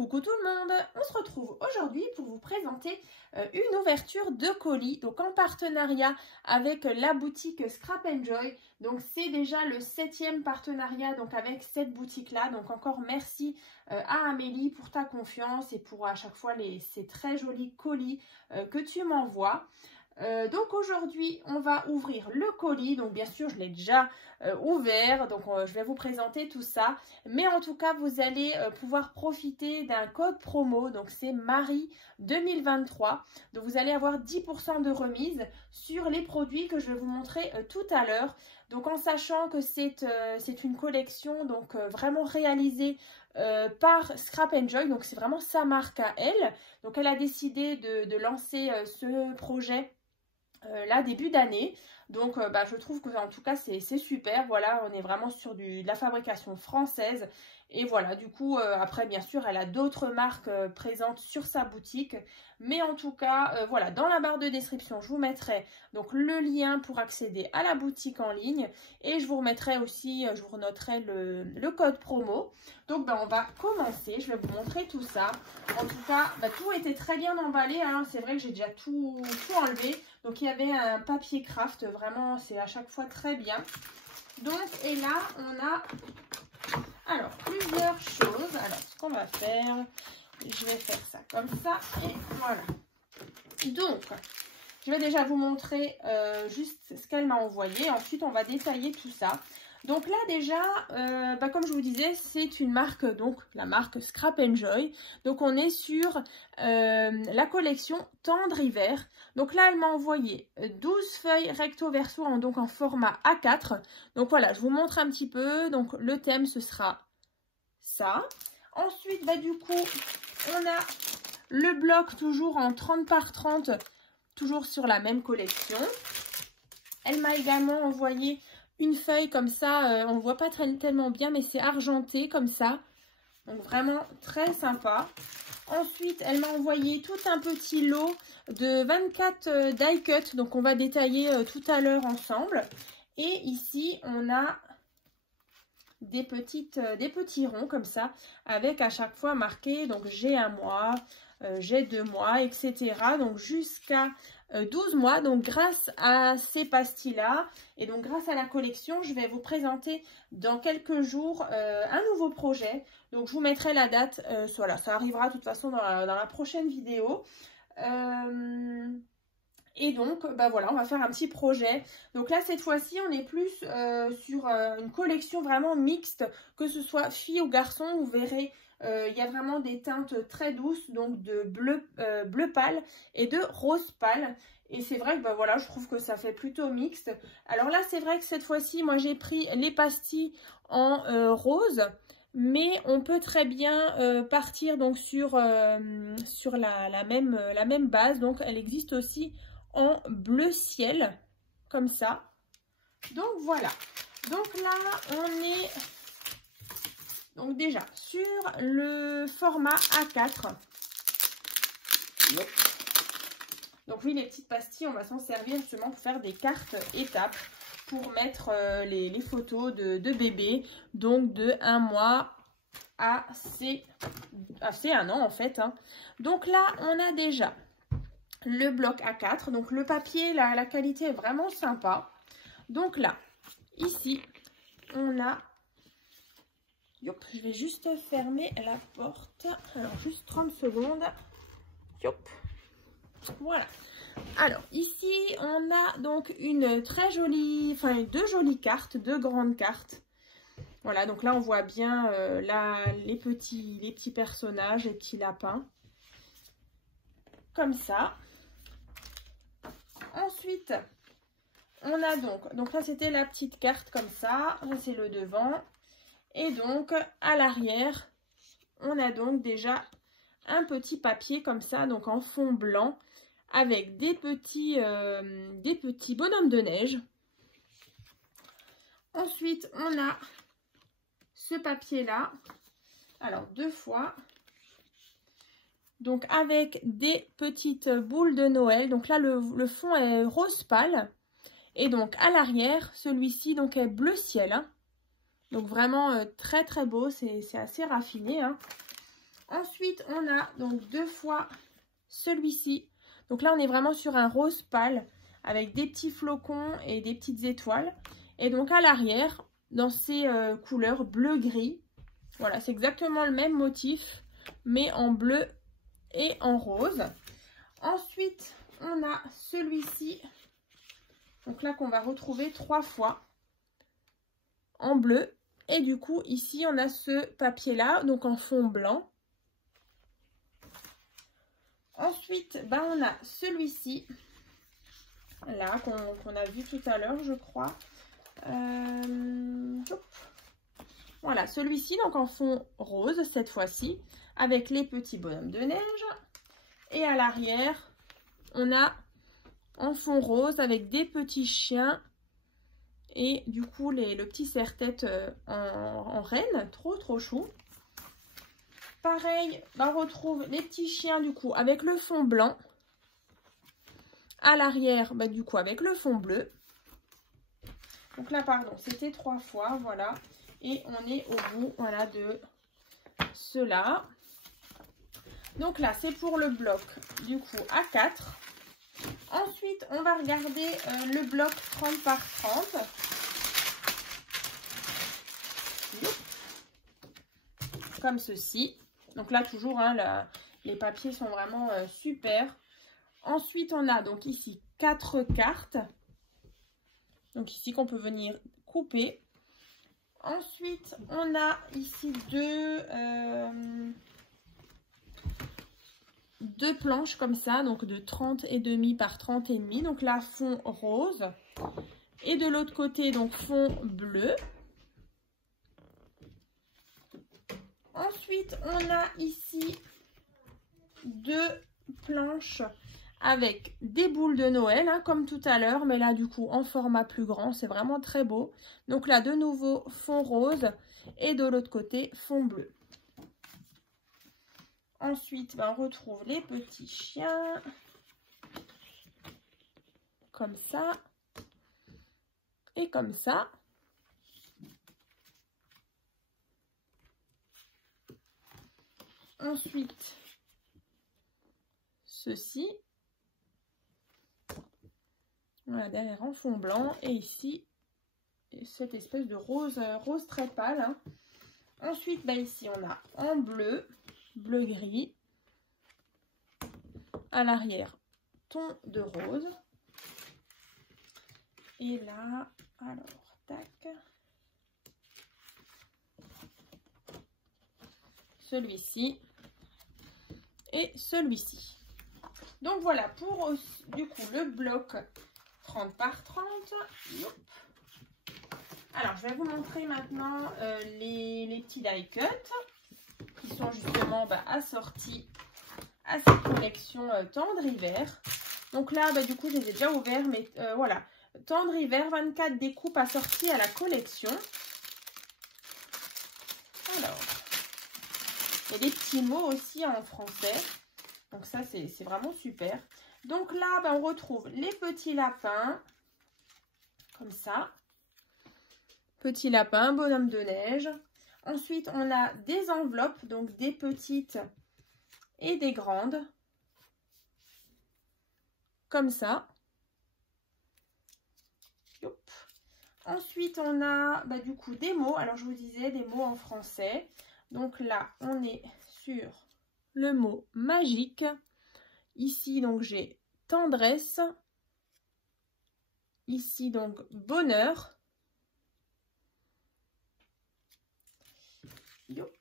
Coucou tout le monde, on se retrouve aujourd'hui pour vous présenter une ouverture de colis, donc en partenariat avec la boutique Scrap Enjoy. Donc c'est déjà le 7e partenariat donc avec cette boutique là, donc encore merci à Amélie pour ta confiance et pour à chaque fois ces très jolis colis que tu m'envoies. Donc aujourd'hui on va ouvrir le colis, donc bien sûr je l'ai déjà ouvert, donc je vais vous présenter tout ça, mais en tout cas vous allez pouvoir profiter d'un code promo, donc c'est Marie 2023, donc vous allez avoir 10% de remise sur les produits que je vais vous montrer tout à l'heure, donc en sachant que c'est une collection donc vraiment réalisée par Scrap Enjoy, donc c'est vraiment sa marque à elle, donc elle a décidé de lancer ce projet là début d'année, donc je trouve que en tout cas c'est super. Voilà, on est vraiment sur de la fabrication française et voilà, du coup après bien sûr elle a d'autres marques présentes sur sa boutique, mais en tout cas voilà, dans la barre de description je vous mettrai donc le lien pour accéder à la boutique en ligne et je vous remettrai aussi, je vous renoterai le code promo. Donc on va commencer, je vais vous montrer tout ça. En tout cas tout était très bien emballé, hein. C'est vrai que j'ai déjà tout enlevé, donc il y avait un papier craft, vraiment c'est à chaque fois très bien. Donc et là on a alors plusieurs choses. Alors ce qu'on va faire, je vais faire ça comme ça et voilà. Donc je vais déjà vous montrer juste ce qu'elle m'a envoyé, ensuite on va détailler tout ça. Donc là déjà, comme je vous disais, c'est une marque, donc la marque Scrap Enjoy. Donc on est sur la collection Tendre Hiver. Donc là elle m'a envoyé 12 feuilles recto verso donc en format A4. Donc voilà, je vous montre un petit peu. Donc le thème ce sera ça. Ensuite du coup on a le bloc toujours en 30 par 30, toujours sur la même collection. Elle m'a également envoyé une feuille comme ça, on ne voit pas tellement bien, mais c'est argenté comme ça. Donc vraiment très sympa. Ensuite, elle m'a envoyé tout un petit lot de 24 die cut. Donc on va détailler tout à l'heure ensemble. Et ici, on a des petits ronds comme ça, avec à chaque fois marqué, donc j'ai 1 mois, j'ai 2 mois, etc. Donc jusqu'à 12 mois. Donc grâce à ces pastilles-là, et donc grâce à la collection, je vais vous présenter dans quelques jours un nouveau projet. Donc je vous mettrai la date, voilà, ça arrivera de toute façon dans la prochaine vidéo. Et donc, voilà, on va faire un petit projet. Donc là, cette fois-ci, on est plus sur une collection vraiment mixte, que ce soit fille ou garçon. Vous verrez, il y a vraiment des teintes très douces, donc de bleu pâle et de rose pâle. Et c'est vrai que voilà, je trouve que ça fait plutôt mixte. Alors là, c'est vrai que cette fois-ci, moi, j'ai pris les pastilles en rose. Mais on peut très bien partir donc sur la même base. Donc, elle existe aussi en bleu ciel, comme ça. Donc voilà, donc là on est donc déjà sur le format A4. Donc oui, les petites pastilles, on va s'en servir justement pour faire des cartes étapes, pour mettre les photos de bébé, donc de 1 mois à c'est 1 an en fait, hein. Donc là on a déjà le bloc A4, donc le papier, la qualité est vraiment sympa. Donc là, ici, on a, yop, je vais juste fermer la porte, alors juste 30 secondes, yop, voilà. Alors ici, on a donc une très jolie, enfin 2 jolies cartes, 2 grandes cartes. Voilà, donc là on voit bien les petits personnages, les petits lapins, comme ça. Ensuite, on a donc là c'était la petite carte comme ça, c'est le devant. Et donc à l'arrière, on a donc déjà un petit papier comme ça, donc en fond blanc, avec des petits bonhommes de neige. Ensuite, on a ce papier là, alors 2 fois. Donc avec des petites boules de Noël. Donc là le fond est rose pâle. Et donc à l'arrière, celui-ci donc est bleu ciel, hein. Donc vraiment très très beau, c'est assez raffiné, hein. Ensuite, on a donc 2 fois celui-ci. Donc là, on est vraiment sur un rose pâle avec des petits flocons et des petites étoiles. Et donc à l'arrière, dans ces couleurs bleu-gris. Voilà, c'est exactement le même motif, mais en bleu et en rose. Ensuite, on a celui-ci. Donc là, qu'on va retrouver 3 fois en bleu. Et du coup, ici, on a ce papier-là, donc en fond blanc. Ensuite, ben, on a celui-ci, là, qu'on a vu tout à l'heure, je crois. Voilà, celui-ci, donc en fond rose, cette fois-ci, avec les petits bonhommes de neige. Et à l'arrière, on a en fond rose avec des petits chiens. Et du coup, le petit serre-tête en reine, trop chou. Pareil, on retrouve les petits chiens du coup avec le fond blanc. À l'arrière, du coup avec le fond bleu. Donc là, pardon, c'était 3 fois, voilà. Et on est au bout, voilà, de cela. Donc là, c'est pour le bloc du coup A4. Ensuite, on va regarder le bloc 30 par 30. Comme ceci. Donc là, toujours, hein, les papiers sont vraiment super. Ensuite, on a donc ici 4 cartes. Donc ici, qu'on peut venir couper. Ensuite, on a ici deux planches comme ça. Donc de 30,5 par 30,5. Donc là, fond rose. Et de l'autre côté, donc fond bleu. Ensuite, on a ici 2 planches avec des boules de Noël, hein, comme tout à l'heure, mais là, du coup, en format plus grand. C'est vraiment très beau. Donc là, de nouveau, fond rose et de l'autre côté, fond bleu. Ensuite, on retrouve les petits chiens, comme ça et comme ça. Ensuite, ceci. Voilà, derrière en fond blanc. Et ici, cette espèce de rose très pâle. Hein. Ensuite, ici, on a en bleu, bleu-gris. À l'arrière, ton de rose. Et là, alors, tac. Celui-ci. Et celui-ci. Donc voilà pour du coup le bloc 30 par 30. Alors je vais vous montrer maintenant les petits die cut qui sont justement assortis à cette collection tendre hiver. Donc là du coup je les ai déjà ouverts, mais voilà, tendre hiver, 24 découpes assorties à la collection. Alors, il y a des petits mots aussi en français. Donc ça, c'est vraiment super. Donc là, on retrouve les petits lapins. Comme ça. Petits lapins, bonhomme de neige. Ensuite, on a des enveloppes. Donc des petites et des grandes. Comme ça. Hop. Ensuite, on a du coup des mots. Alors, je vous disais des mots en français. Donc là, on est sur le mot magique. Ici, donc, j'ai tendresse. Ici, donc, bonheur. Yop.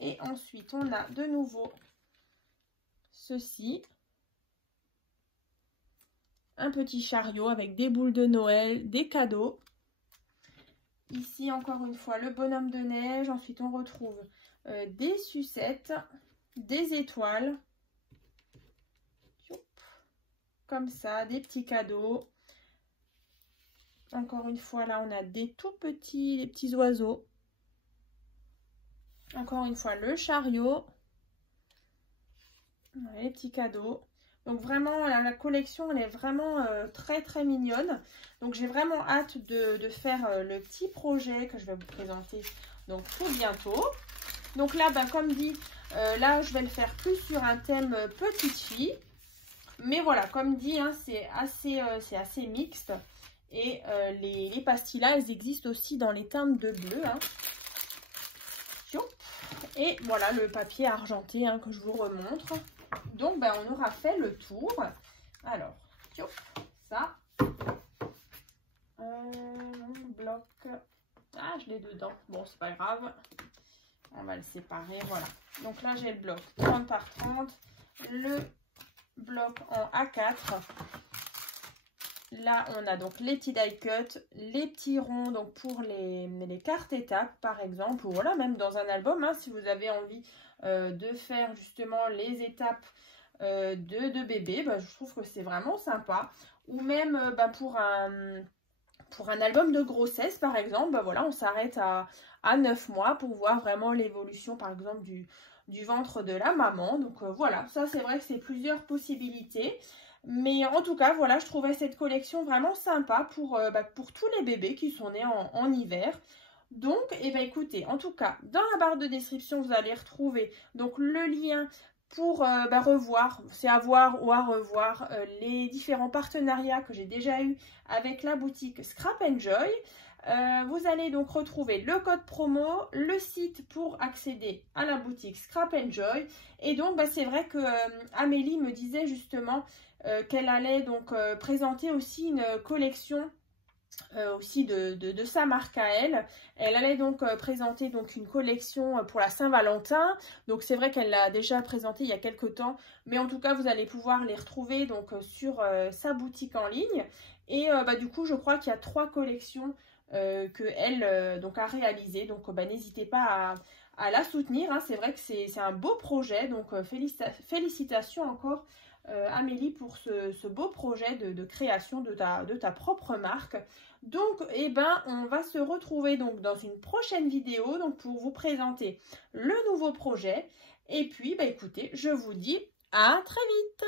Et ensuite, on a de nouveau ceci. Un petit chariot avec des boules de Noël, des cadeaux. Ici, encore une fois, le bonhomme de neige. Ensuite, on retrouve des sucettes, des étoiles. Comme ça, des petits cadeaux. Encore une fois, là, on a des tout petits, des petits oiseaux. Encore une fois, le chariot. Voilà, les petits cadeaux. Donc vraiment, la collection, elle est vraiment très très mignonne. Donc j'ai vraiment hâte de faire le petit projet que je vais vous présenter donc tout bientôt. Donc là, comme dit, là je vais le faire plus sur un thème petite fille. Mais voilà, comme dit, hein, c'est assez mixte. Et les pastillas, elles existent aussi dans les teintes de bleu. Hein. Et voilà le papier argenté hein, que je vous remontre. Donc on aura fait le tour. Alors, ça. Bloc. Ah, je l'ai dedans. Bon, c'est pas grave. On va le séparer. Voilà. Donc là, j'ai le bloc 30 par 30. Le bloc en A4. Là, on a donc les petits die cut, les petits ronds donc pour les cartes étapes par exemple, ou voilà, même dans un album, hein, si vous avez envie de faire justement les étapes de bébé, je trouve que c'est vraiment sympa. Ou même pour un album de grossesse par exemple, voilà, on s'arrête à 9 mois pour voir vraiment l'évolution par exemple du ventre de la maman. Donc voilà, ça c'est vrai que c'est plusieurs possibilités. Mais en tout cas, voilà, je trouvais cette collection vraiment sympa pour tous les bébés qui sont nés en hiver. Donc, écoutez, en tout cas, dans la barre de description, vous allez retrouver donc le lien pour revoir, c'est à voir ou à revoir les différents partenariats que j'ai déjà eu avec la boutique Scrap Joy. Vous allez donc retrouver le code promo, le site pour accéder à la boutique Scrap Joy. Et donc, c'est vrai que Amélie me disait justement qu'elle allait donc présenter aussi une collection aussi de sa marque à elle. Elle allait donc présenter donc une collection pour la Saint-Valentin. Donc c'est vrai qu'elle l'a déjà présenté il y a quelques temps, mais en tout cas vous allez pouvoir les retrouver donc sur sa boutique en ligne. Et du coup je crois qu'il y a 3 collections que elle donc a réalisées. Donc n'hésitez pas à la soutenir. Hein. C'est vrai que c'est un beau projet. Donc félicitations encore Amélie pour ce beau projet de création de ta propre marque. Donc on va se retrouver donc dans une prochaine vidéo donc pour vous présenter le nouveau projet. Et puis écoutez, je vous dis à très vite.